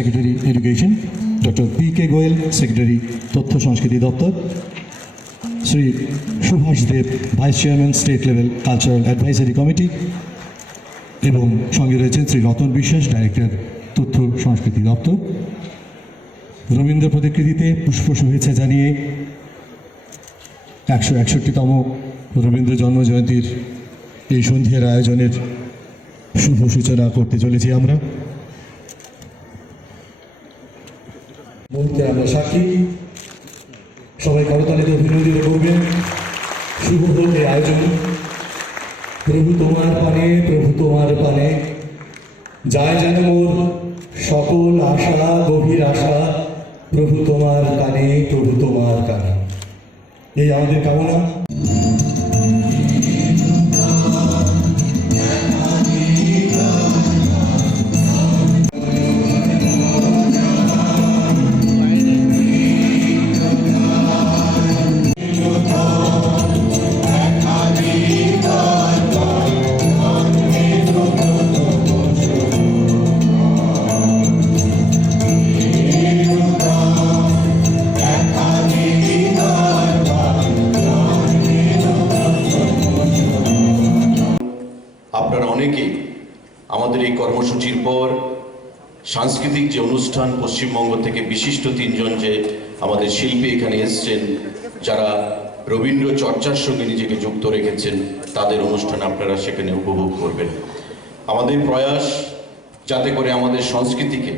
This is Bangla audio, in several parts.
Secretary education, doctor P K. Goel, secretary তথ্য সংস্কৃতি দপ্তর, Shri Subhash Deb, vice chairman, state level cultural advisory committee, এবং সঙ্গে রয়েছেন শ্রী রতন বিশ্বাস, ডাইরেক্টর তথ্য সংস্কৃতি দপ্তর। রবীন্দ্র প্রতিকৃতিতে পুষ্প শুভেচ্ছা জানিয়ে 161তম রবীন্দ্র জন্মজয়ন্তীর এই সন্ধ্যার আয়োজনের শুভ সূচনা করতে চলেছি আমরা। মুহূর্তে আমরা সাক্ষী, সবাই করতালিতে অভিনন্দিত করবেন। শুভ হোক এই আয়োজন। প্রভু তোমার পানে, প্রভু তোমার পানে, যায় যেন মোর সকল আশা, গভীর আশা, প্রভু তোমার কানে, প্রভু তোমার কানে, এই আমাদের কামনা। আপনারা অনেকেই আমাদের এই কর্মসূচির পর সাংস্কৃতিক যে অনুষ্ঠান, পশ্চিমবঙ্গ থেকে বিশিষ্ট 3 জন যে আমাদের শিল্পী এখানে এসছেন, যারা রবীন্দ্র চর্চার সঙ্গে নিজেকে যুক্ত রেখেছেন, তাদের অনুষ্ঠান আপনারা সেখানে উপভোগ করবেন। আমাদের প্রয়াস যাতে করে আমাদের সংস্কৃতিকে,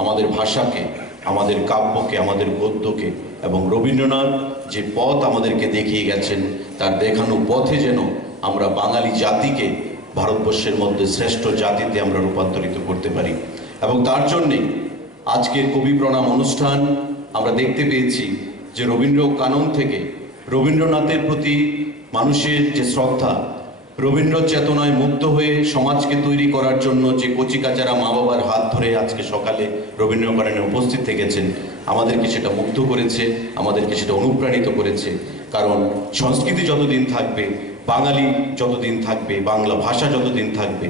আমাদের ভাষাকে, আমাদের কাব্যকে, আমাদের গদ্যকে এবং রবীন্দ্রনাথ যে পথ আমাদেরকে দেখিয়ে গেছেন, তার দেখানো পথে যেন আমরা বাঙালি জাতিকে ভারতবর্ষের মধ্যে শ্রেষ্ঠ জাতিতে আমরা রূপান্তরিত করতে পারি। এবং তার জন্যে আজকের কবি প্রণাম অনুষ্ঠান আমরা দেখতে পেয়েছি যে রবীন্দ্র কানন থেকে রবীন্দ্রনাথের প্রতি মানুষের যে শ্রদ্ধা, রবীন্দ্র চেতনায় মুগ্ধ হয়ে সমাজকে তৈরি করার জন্য যে কচিকাচারা মা বাবার হাত ধরে আজকে সকালে রবীন্দ্র কাননে উপস্থিত থেকেছেন, আমাদেরকে সেটা মুগ্ধ করেছে, আমাদেরকে সেটা অনুপ্রাণিত করেছে। কারণ সংস্কৃতি যতদিন থাকবে, বাঙালি যতদিন থাকবে, বাংলা ভাষা যতদিন থাকবে,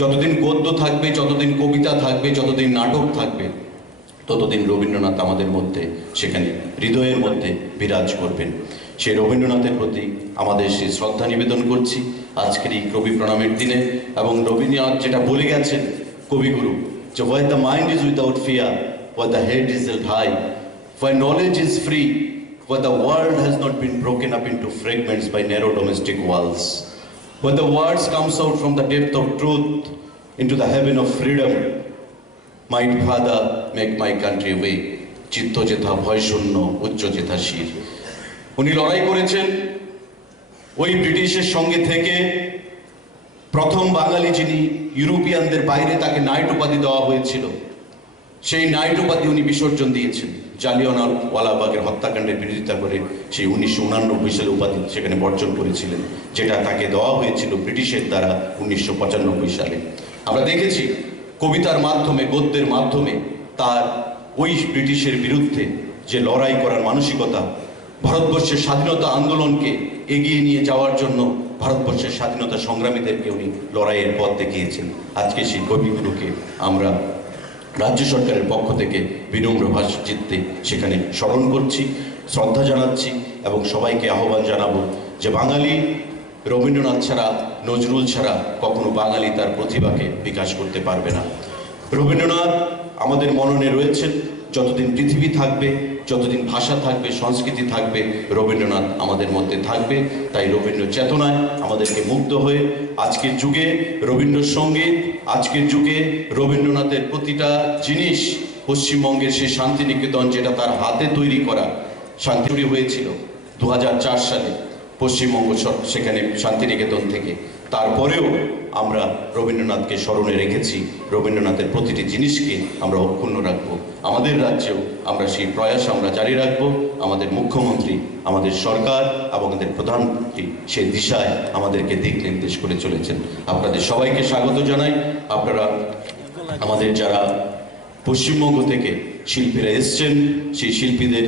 যতদিন গদ্য থাকবে, যতদিন কবিতা থাকবে, যতদিন নাটক থাকবে, ততদিন রবীন্দ্রনাথ আমাদের মধ্যে সেখানে হৃদয়ের মধ্যে বিরাজ করবেন। সেই রবীন্দ্রনাথের প্রতি আমাদের সেই শ্রদ্ধা নিবেদন করছি আজকের এই কবি প্রণামের দিনে। এবং রবীন্দ্রনাথ যেটা বলে গেছেন কবিগুরু, যে where the mind is without fear, where the head is held high, where knowledge is free, where the world has not been broken up into fragments by narrow domestic walls, where the words comes out from the depth of truth into the heaven of freedom, might Father make my country way, চিত্ত যেথা ভয় শূন্য, উচ্চ যেথা শির। উনি লড়াই করেছেন ওই ব্রিটিশের সঙ্গে থেকে। প্রথম বাঙালি যিনি ইউরোপিয়ানদের বাইরে, তাকে নাইট উপাধি দেওয়া হয়েছিল, সেই নাইট উপাধি উনি বিসর্জন দিয়েছেন জালিয়ানওয়ালাবাগের হত্যাকাণ্ডের বিরোধিতা করে। সেই 1989 সালে উপাধি সেখানে বর্জন করেছিলেন, যেটা তাকে দেওয়া হয়েছিল ব্রিটিশের দ্বারা 1995 সালে। আমরা দেখেছি কবিতার মাধ্যমে, গদ্যের মাধ্যমে তার ওই ব্রিটিশের বিরুদ্ধে যে লড়াই করার মানসিকতা, ভারতবর্ষের স্বাধীনতা আন্দোলনকে এগিয়ে নিয়ে যাওয়ার জন্য ভারতবর্ষের স্বাধীনতা সংগ্রামীদেরকে উনি লড়াইয়ের পথ দেখিয়েছেন। আজকে সেই কবিগুলোকে আমরা রাজ্য সরকারের পক্ষ থেকে বিনম্র চিত্তে সেখানে স্মরণ করছি, শ্রদ্ধা জানাচ্ছি এবং সবাইকে আহ্বান জানাবো যে বাঙালি রবীন্দ্রনাথ ছাড়া, নজরুল ছাড়া কখনো বাঙালি তার প্রতিভাকে বিকাশ করতে পারবে না। রবীন্দ্রনাথ আমাদের মননে রয়েছেন, যতদিন পৃথিবী থাকবে, যতদিন ভাষা থাকবে, সংস্কৃতি থাকবে, রবীন্দ্রনাথ আমাদের মধ্যে থাকবে। তাই রবীন্দ্র চেতনায় আমাদেরকে মুগ্ধ হয়ে আজকের যুগে রবীন্দ্রসঙ্গীত, আজকের যুগে রবীন্দ্রনাথের প্রতিটা জিনিস, পশ্চিমবঙ্গের সেই শান্তিনিকেতন যেটা তার হাতে তৈরি করা, শান্তি হয়েছিল 2004 সালে পশ্চিমবঙ্গ সেখানে শান্তিনিকেতন থেকে। তারপরেও আমরা রবীন্দ্রনাথকে স্মরণে রেখেছি, রবীন্দ্রনাথের প্রতিটি জিনিসকে আমরা অক্ষুণ্ণ রাখবো। আমাদের রাজ্যেও আমরা সেই প্রয়াস আমরা জারি রাখবো। আমাদের মুখ্যমন্ত্রী, আমাদের সরকার এবং আমাদের প্রধানমন্ত্রী সেই দিশায় আমাদেরকে দিক নির্দেশ করে চলেছেন। আপনাদের সবাইকে স্বাগত জানাই। আপনারা আমাদের যারা পশ্চিমবঙ্গ থেকে শিল্পীরা এসছেন, সেই শিল্পীদের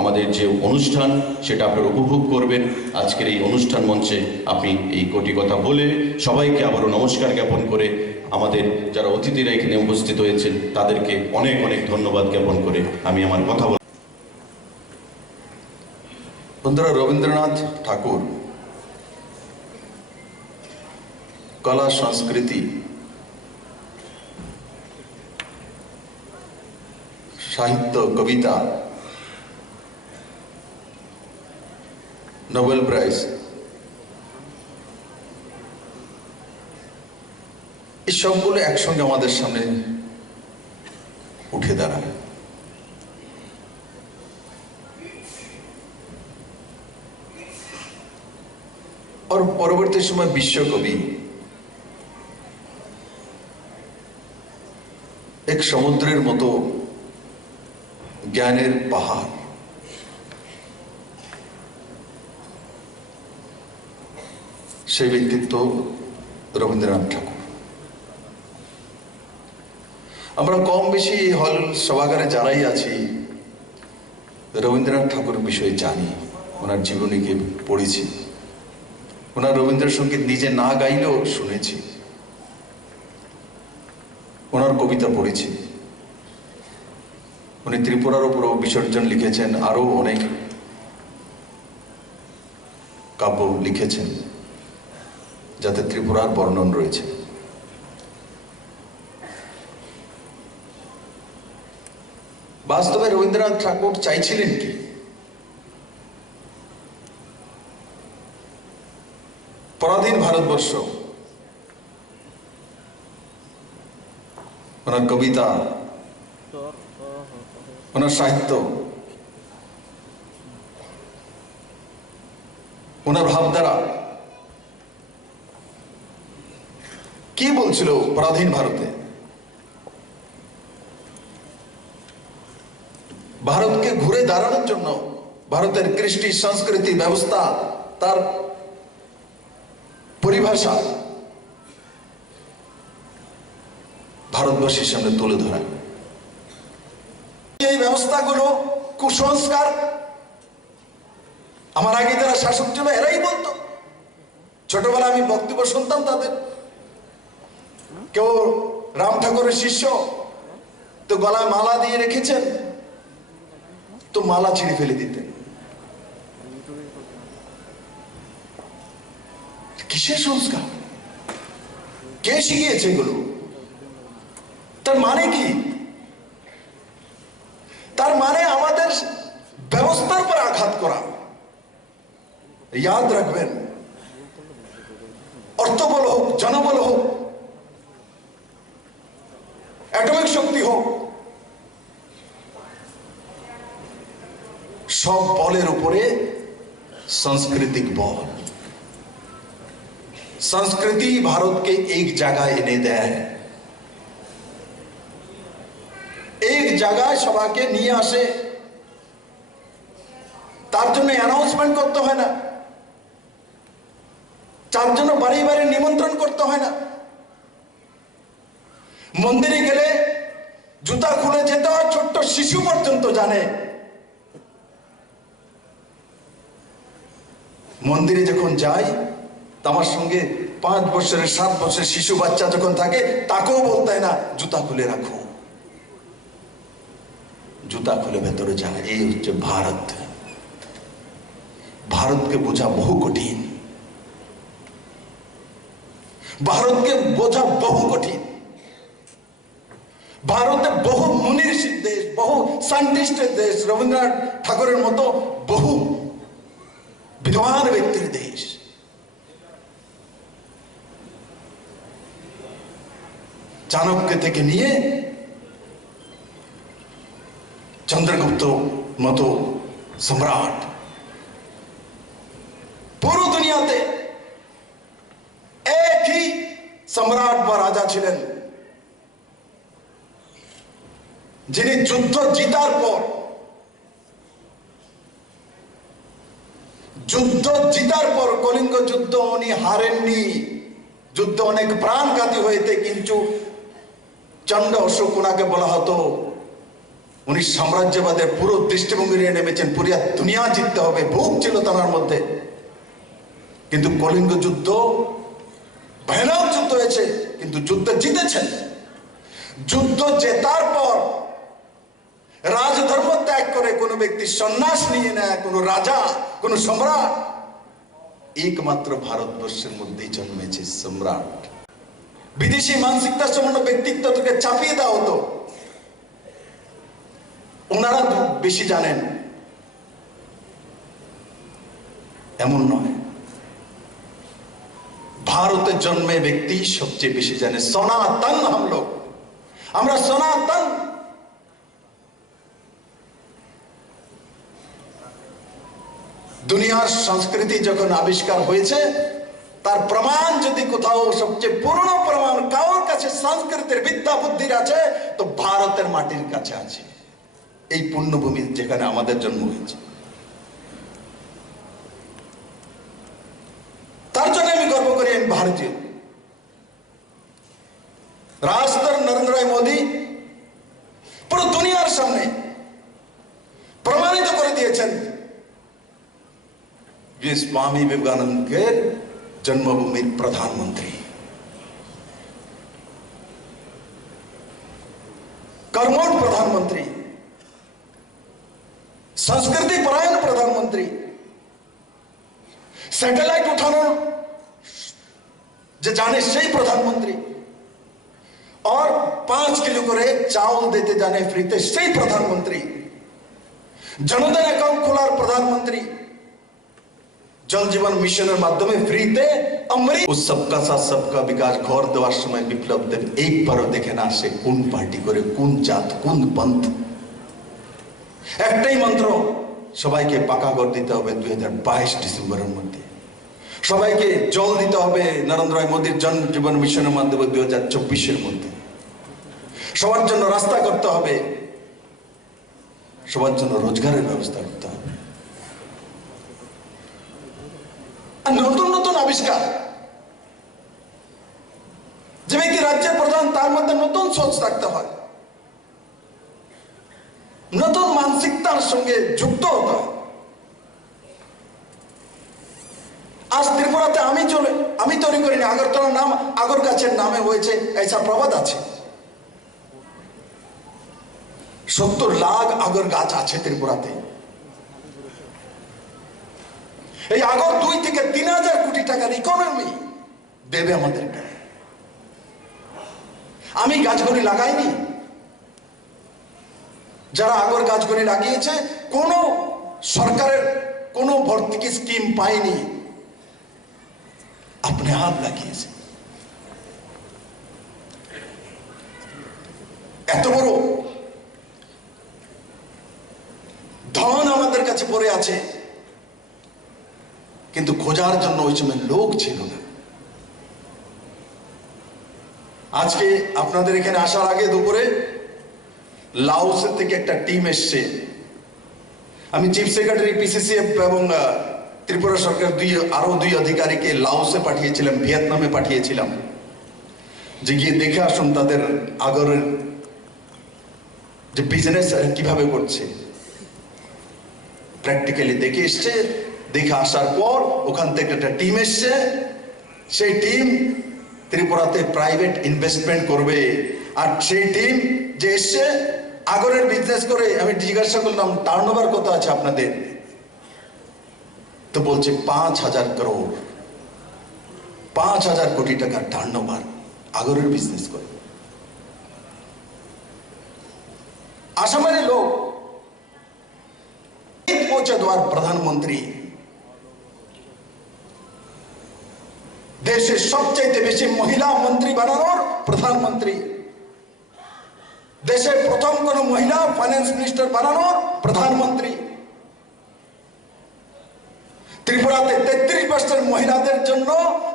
আমাদের যে অনুষ্ঠান সেটা আপনারা উপভোগ করবেন। আজকের এই অনুষ্ঠান মঞ্চে আপনি এই কোটি কথা বলে সবাইকে আবারও নমস্কার জ্ঞাপন করে আমাদের যারা অতিথিরা এখানে উপস্থিত হয়েছেন তাদেরকে অনেক অনেক ধন্যবাদ জ্ঞাপন করে আমি আমার কথা বল। বন্ধুরা, রবীন্দ্রনাথ ঠাকুর কলা, সংস্কৃতি, সাহিত্য, কবিতা, নোবেল প্রাইজ, এই সবগুলো একসঙ্গে আমাদের সামনে উঠে দাঁড়ায়। আর পরবর্তী সময় বিশ্বকবি এক সমুদ্রের মতো জ্ঞানের পাহাড়, সেই ব্যক্তিত্ব রবীন্দ্রনাথ ঠাকুর। আমরা কম বেশি হল সভাগারে যারাই আছি রবীন্দ্রনাথ ঠাকুরের বিষয়ে জানি, ওনার জীবনীকে পড়েছি, ওনার রবীন্দ্রসঙ্গীত নিজে না গাইলেও শুনেছি, ওনার কবিতা পড়েছি। উনি ত্রিপুরার উপরও বিসর্জন লিখেছেন, আরো অনেক কাব্য লিখেছেন যাতে ত্রিপুরার বর্ণন রয়েছে। বাস্তবে রবীন্দ্রনাথ ঠাকুর চাইছিলেন কি? পরাধীন ভারতবর্ষ, ওনার কবিতা, ওনার সাহিত্য, ওনার ভাবধারা কি বলছিল পরাধীন ভারতে? ভারতকে ঘুরে দাঁড়ানোর জন্য ভারতের কৃষ্টি, সংস্কৃতি, ব্যবস্থা, তার পরিভাষা ভারতবাসীর সামনে তুলে ধরা। এই ব্যবস্থাগুলো কুসংস্কার। আমার আগে যারা শাসক ছিল এরাই বলতো, ছোটবেলা আমি বক্তব্য শুনতাম তাদের। কেউ রাম ঠাকুরের শিষ্য, তো গলায় মালা দিয়ে রেখেছেন, তো মালা ছিঁড়ে ফেলে দিতেন। কিসের সংস্কার? কে শিখিয়েছে এগুলো? তার মানে কি? তার মানে আমাদের ব্যবস্থার উপর আঘাত করা। ইয়াদ রাখবেন, অর্থবল হোক, জনবল হোক, অ্যাটমিক শক্তি হোক, সব বলের উপরে সাংস্কৃতিক বল। সংস্কৃতি ভারতকে এক জায়গায় এনে দেয়, এক জায়গায় সবাইকে নিয়ে আসে। তার জন্য অ্যানাউন্সমেন্ট করতে হয় না, তার জন্য বাড়ি বাড়ি নিমন্ত্রণ করতে হয় না। মন্দিরে গেলে জুতা খুলে যেতে হয়, ছোট্ট শিশু পর্যন্ত জানে। মন্দিরে যখন যাই, আমার সঙ্গে 5 বছরের 7 বছরের শিশু বাচ্চা যখন থাকে, তাকেও বলতে হয় না জুতা খুলে রাখো, জুতা খুলে ভেতরে যায়। এই হচ্ছে ভারত। ভারতকে বোঝা বহু কঠিন, ভারতকে বোঝা বহু কঠিন। ভারতে বহু মুনির দেশ, বহু সায়েন্টিস্টের দেশ, রবীন্দ্রনাথ ঠাকুরের মতো বহু বিদ্বান ব্যক্তির দেশ। চাণক্য থেকে নিয়ে চন্দ্রগুপ্ত মতো সম্রাট, পুরো দুনিয়াতে একই সম্রাট বা রাজা ছিলেন, যিনি যুদ্ধ জিতার পর কলিঙ্গ যুদ্ধ উনি হারেননি। যুদ্ধ অনেক প্রাণঘাতী হয়েছে, কিন্তু চন্ড অশোক ওনাকে বলা হতো, উনি সাম্রাজ্যবাদের পুরো দৃষ্টিভঙ্গি নিয়ে নেমেছেন, পুরো দুনিয়া জিততে হবে, ভোগ ছিল তার মধ্যে। কিন্তু কলিঙ্গ যুদ্ধ ভয়ানক যুদ্ধ হয়েছে, কিন্তু যুদ্ধ জিতেছেন। যুদ্ধ জেতার পর রাজধর্ম ত্যাগ করে কোনো ব্যক্তি সন্ন্যাস নিয়ে নেয়, কোনো রাজা, কোনো সম্রাট, একমাত্র ভারতবর্ষের মধ্যেই জন্মেছে সম্রাট। বিদেশি মানসিকতা সম্পন্ন ব্যক্তিত্বকে চাপিয়ে দেওয়া হতো, ওনারা বেশি জানেন এমন নয়। ভারতের জন্মে ব্যক্তি সবচেয়ে বেশি জানে। সনাতন हम लोग, আমরা সনাতন। দুনিয়ার সংস্কৃতি যখন আবিষ্কার হয়েছে, তার প্রমাণ যদি কোথাও সবচেয়ে পুরনো প্রমাণ কারোর কাছে সংস্কৃতির বিদ্যা বুদ্ধির আছে, তো ভারতের মাটির কাছে আছে, এই পুণ্যভূমি যেখানে আমাদের জন্ম হয়েছে। তার জন্য আমি গর্ব করি, আমি ভারতীয়। রাষ্ট্র নরেন্দ্র মোদী পুরো দুনিয়ার সামনে প্রমাণিত করে দিয়েছেন যে स्वामी विवेकानंद के जन्मभूमिर प्रधानमंत्री, कर्मठ प्रधानमंत्री, संस्कृति परायण प्रधानमंत्री, सैटेलाइट उठानो जो जाने से ही प्रधानमंत्री, और 5 किलो करे चावल देते जाने फ्रीते से ही प्रधानमंत्री, जनधन अकाउंट खोलार प्रधानमंत्री, जल जीवन मिशन माध्यमे फ्रीते अमृत। उस सबका साथ सबका विकास घर देवार समय विप्लव देव एक बार देखे ना से कौन पार्टी करे, कौन जात, कौन पंथ, एकटाई मंत्र, সবাইকে পাকা ঘর দিতে হবে 2022 ডিসেম্বরের মধ্যে, সবাইকে জল দিতে হবে নরেন্দ্র মোদীর জন জীবন মিশনের মাধ্যমে 2024 মধ্যে, সবার জন্য রাস্তা করতে হবে, সবার জন্য রোজগারের ব্যবস্থা করতে হবে। নতুন নতুন আবিষ্কার, যে ব্যক্তি রাজ্যের প্রধান তার মধ্যে নতুন সোচ রাখতে হয়, নতুন মানসিকতার সঙ্গে যুক্ত হতে হয়। আজ ত্রিপুরাতে আমি তৈরি করিনি, আগরতলার নাম আগর গাছের নামে হয়েছে, ऐसा প্রবাদ আছে। 70 লাখ আগর গাছ আছে ত্রিপুরাতে। এই আগর 2 থেকে 3000 কোটি টাকার ইকোনমি দেবে আমাদেরকে। আমি গাছগুলি লাগাইনি, যারা আগর গাছগুলি লাগিয়েছে কোন সরকারের কোন ভর্তুকি স্কিম পায়নি, अपने आप লাগিয়েছে। এত বড় ধন আমাদের কাছে পড়ে আছে, কিন্তু খোঁজার জন্য ওই সময় লোক ছিল না। আজকে আপনাদের এখানে আসার আগে দুপুরে লাওসের থেকে একটা টিম এসছে। আমি চিফ সেক্রেটারি পিসিসিএফ এবং ত্রিপুরা সরকার আরো 2 অধিকারীকে লাওসে পাঠিয়েছিলাম, ভিয়েতনামে পাঠিয়েছিলাম, যে গিয়ে দেখে আসুন তাদের আগরের যে বিজনেস কিভাবে করছে। প্র্যাকটিক্যালি দেখে এসছে। দেখে আসার পর ওখান থেকে একটা টিম এসছে, সেই টিম ত্রিপুরাতে প্রাইভেট ইনভেস্টমেন্ট করবে। আর সেই টিম যে এসছে আগরের বিজনেস করে, আমি জিজ্ঞাসা করলাম টার্নওভার কত আছে আপনাদের, তো বলছে 5000 করোড়, 5000 কোটি টাকার টার্নওভার আগরের বিজনেস করে। আসামের লোক পৌঁছে দেওয়ার প্রধানমন্ত্রী, দেশের সবচেয়ে বেশি মহিলা মন্ত্রী বানানোর প্রধানমন্ত্রী, দেশের প্রথম কোন মহিলা ফাইন্যান্স মিনিস্টার বানানোর প্রধানমন্ত্রী, ত্রিপুরাতে 33% মহিলাদের জন্য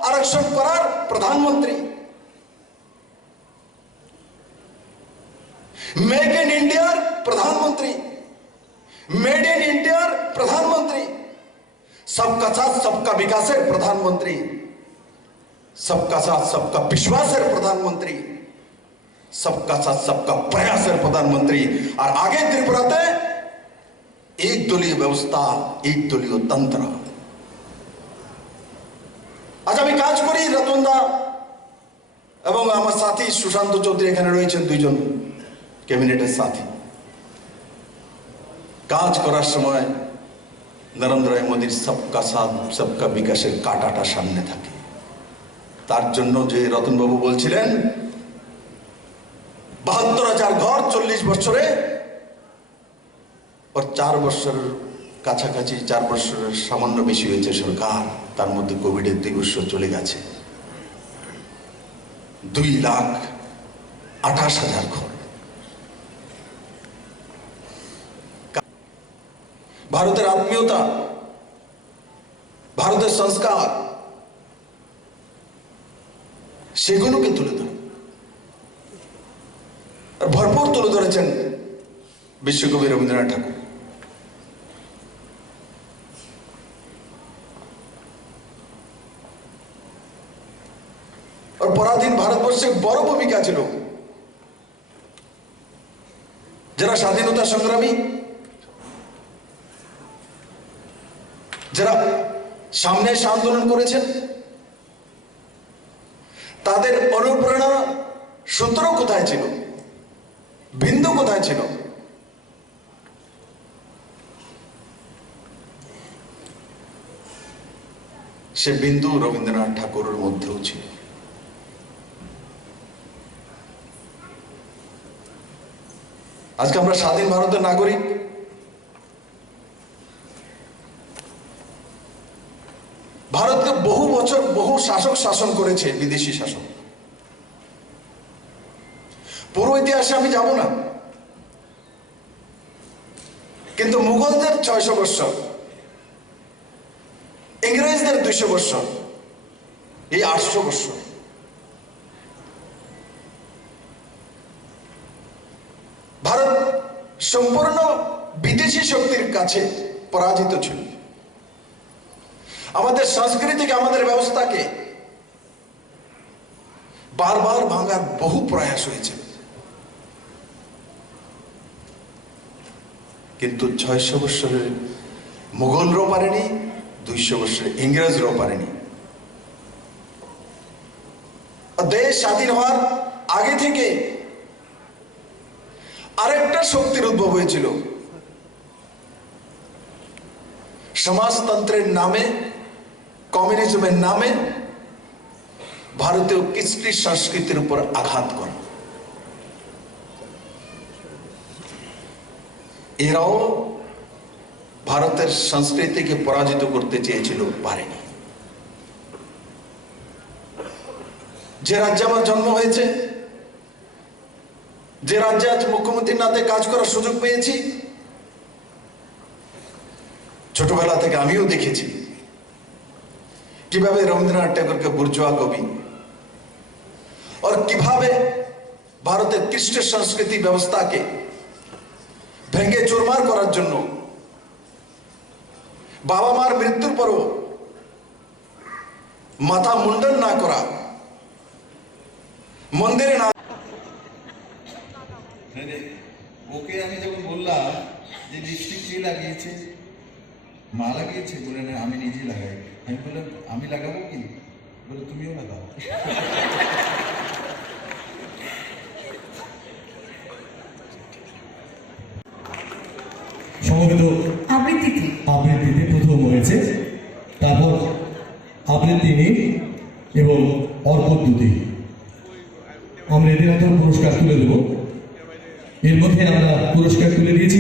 আরক্ষণ করার প্রধানমন্ত্রী, মেক ইন ইন্ডিয়ার প্রধানমন্ত্রী, মেড ইন ইন্ডিয়ার প্রধানমন্ত্রী, सबका साथ सबका विकासेर प्रधानमंत्री, सबका साथ सबका विश्वासेर प्रधानमंत्री, सबका साथ सबका प्रयासेर प्रधानमंत्री। और आगे त्रिपुराते एक दलीय व्यवस्था, एक दलीय तंत्र। आज আমি কাজ করি রতনদা এবং আমার সাথী সুশান্ত চৌধুরী এখানে রয়েছেন, দুইজন ক্যাবিনেটের সাথী। কাজ করার সময় নরেন্দ্র মোদীর সবকা সাথ সবকা বিকাশের কাঁটাটা সামনে থাকে। তার জন্য যে রতনবাবু বলছিলেন ৭২,০০০ ঘর ৪০ বছরে, ওর ৪ বছরের কাছাকাছি, 4 বছরের সামান্য বেশি হয়েছে সরকার, তার মধ্যে কোভিডের 2 বছর চলে গেছে। 2,২৮,০০০ ঘর। ভারতের আত্মীয়তা, ভারতের সংস্কার, সেগুলোকে তুলে ধরে ভরপুর তুলে ধরেছেন বিশ্বকবি রবীন্দ্রনাথ ঠাকুর। और पराधीन भारतवर्षे बड़ भूमिका ছিল। যারা স্বাধীনতা সংগ্রামী, যারা সামনে এসে আন্দোলন করেছেন, তাদের অনুপ্রেরণা সূত্র কোথায় ছিল, বিন্দু কোথায় ছিল? সে বিন্দু রবীন্দ্রনাথ ঠাকুরের মধ্যেও ছিল। আজকে আমরা স্বাধীন ভারতের নাগরিক। ভারতকে বহু বছর বহু শাসক শাসন করেছে, বিদেশি শাসক। পুরো ইতিহাসে আমি যাব না, কিন্তু মুঘলদের 600 বছর, ইংরেজদের 200 বছর, এই 800 বছর ভারত সম্পূর্ণ বিদেশি শক্তির কাছে পরাজিত ছিল। আমাদের সংস্কৃতিকে, আমাদের ব্যবস্থাকে বারবার ভাঙার বহু প্রয়াস হয়েছে, কিন্তু 600 বছরের মুঘলরাও পারেনি, 200 বছরের ইংরেজরাও পারেনি। দেশ স্বাধীন হওয়ার আগে থেকে আরেকটা শক্তির উদ্ভব হয়েছিল, সমাজতন্ত্রের নামে, কমিউনিজমের নামে ভারতীয় কৃষ্টি সংস্কৃতির উপর আঘাত করা। এরাও ভারতের সংস্কৃতিকে পরাজিত করতে চেয়েছিল, পারেনি। যে রাজ্যে আমার জন্ম হয়েছে, যে রাজ্যে আজ মুখ্যমন্ত্রীর নাতে কাজ করার সুযোগ পেয়েছি, ছোটবেলা থেকে আমিও দেখেছি কিভাবে রবীন্দ্রনাথ ঠাকুরকে বুর্জোয়া কবি, আর কিভাবে ভারতের কৃষ্টি সংস্কৃতি ব্যবস্থাকে ভেঙে চুরমার করার জন্য বাবা মার মৃত্যুর পরও মাথা মুন্ডন না করা, মন্দিরে না। ওকে আমি যখন বললাম যে লিপস্টিক কে লাগিয়েছে, মা লাগিয়েছে, বলে না আমি নিজে লাগাই। আমি বললাম আমি লাগাবো কি? বলে তুমিও লাগাও। সমবেত আবৃত্তিতে প্রথম হয়েছে, তারপর আবৃত্তি নেই এবং অর্কদ্যুতি। আমরা এদের হাতে পুরস্কার তুলে দেব। এর মধ্যে আমরা পুরস্কার তুলে দিয়েছি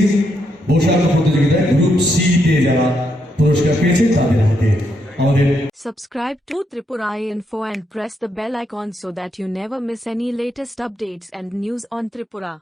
বৈশাখ প্রতিযোগিতায় গ্রুপ সি তে যারা পুরস্কার পেয়েছে তাদের হাতে। আমাদের Subscribe to Tripura Info and press the bell icon so that you never miss any latest updates and news on Tripura.